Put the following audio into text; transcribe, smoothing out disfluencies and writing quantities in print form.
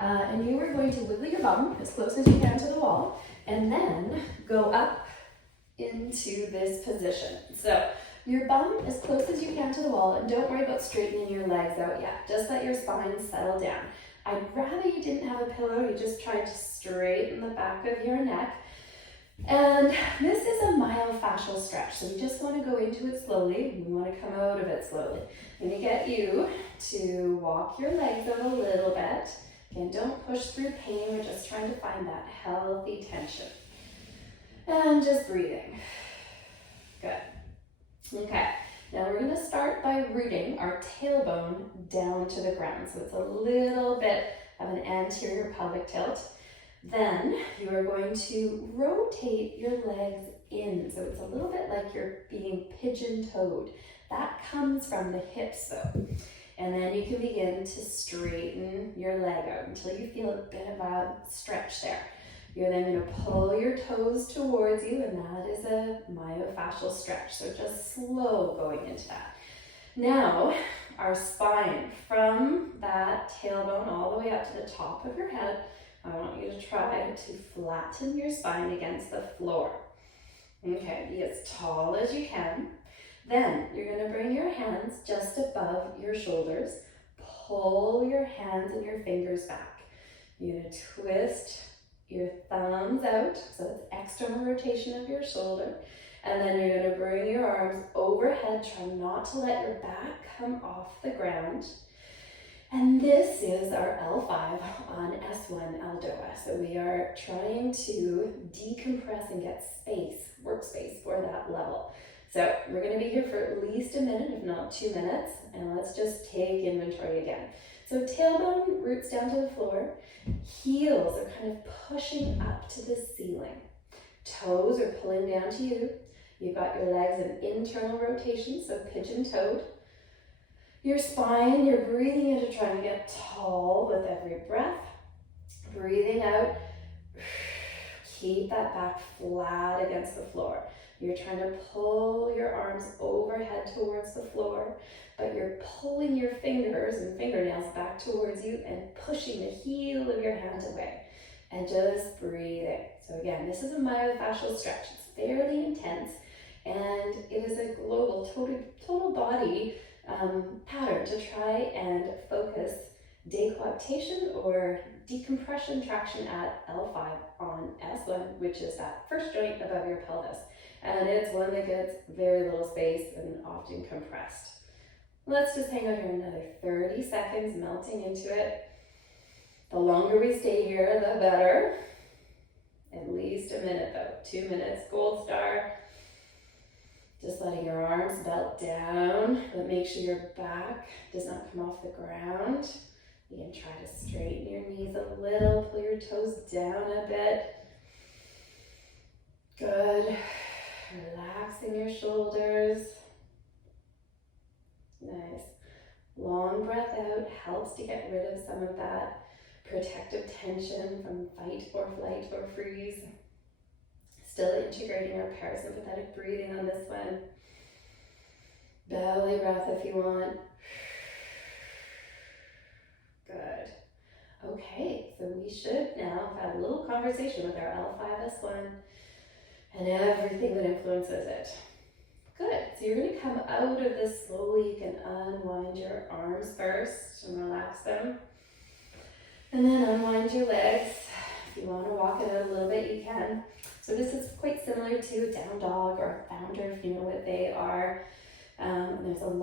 And you are going to wiggle your bum as close as you can to the wall, and then go up into this position. So your bum as close as you can to the wall, and don't worry about straightening your legs out yet. Just let your spine settle down. I'd rather you didn't have a pillow, you just tried to straighten the back of your neck. And this is a myofascial stretch, so we just want to go into it slowly. We want to come out of it slowly. I'm going to get you to walk your legs out a little bit. Again, don't push through pain. We're just trying to find that healthy tension. And just breathing. Good. Okay, now we're going to start by rooting our tailbone down to the ground. So it's a little bit of an anterior pelvic tilt. Then you are going to rotate your legs in. So it's a little bit like you're being pigeon-toed. That comes from the hips though. And then you can begin to straighten your leg out until you feel a bit of a stretch there. You're then going to pull your toes towards you, and that is a myofascial stretch. So just slow going into that. Now, our spine from that tailbone all the way up to the top of your head, I want you to try to flatten your spine against the floor. Okay, be as tall as you can. Then you're going to bring your hands just above your shoulders. Pull your hands and your fingers back. You're going to twist your thumbs out, so it's external rotation of your shoulder. And then you're going to bring your arms overhead. Try not to let your back come off the ground. And this is our L5-S1 Eldoa. So we are trying to decompress and get space, workspace for that level. So we're going to be here for at least a minute, if not 2 minutes, and let's just take inventory again. So tailbone roots down to the floor, heels are kind of pushing up to the ceiling. Toes are pulling down to you. You've got your legs in internal rotation, so pigeon-toed. Your spine, you're breathing in to try and get tall with every breath. Breathing out, keep that back flat against the floor. You're trying to pull your arms overhead towards the floor, but you're pulling your fingers and fingernails back towards you and pushing the heel of your hand away. And just breathing. So again, this is a myofascial stretch. It's fairly intense, and it is a global, total body pattern to try and focus decoaptation or decompression traction at L5 on S1, which is that first joint above your pelvis. And it's one that gets very little space and often compressed. Let's just hang out here another 30 seconds, melting into it. The longer we stay here, the better. At least a minute though, 2 minutes, gold star. Just letting your arms belt down, but make sure your back does not come off the ground. You can try to straighten your knees a little, pull your toes down a bit. Good. Relaxing your shoulders. Nice. Long breath out helps to get rid of some of that protective tension from fight or flight or freeze. Still integrating our parasympathetic breathing on this one. Belly breath if you want. Good. Okay, so we should now have had a little conversation with our L5-S1 and everything that influences it. Good. So you're going to come out of this slowly. You can unwind your arms first and relax them. And then unwind your legs. If you want to walk it out a little bit, you can. So this is quite similar to a down dog or a founder, if you know what they are. There's a lot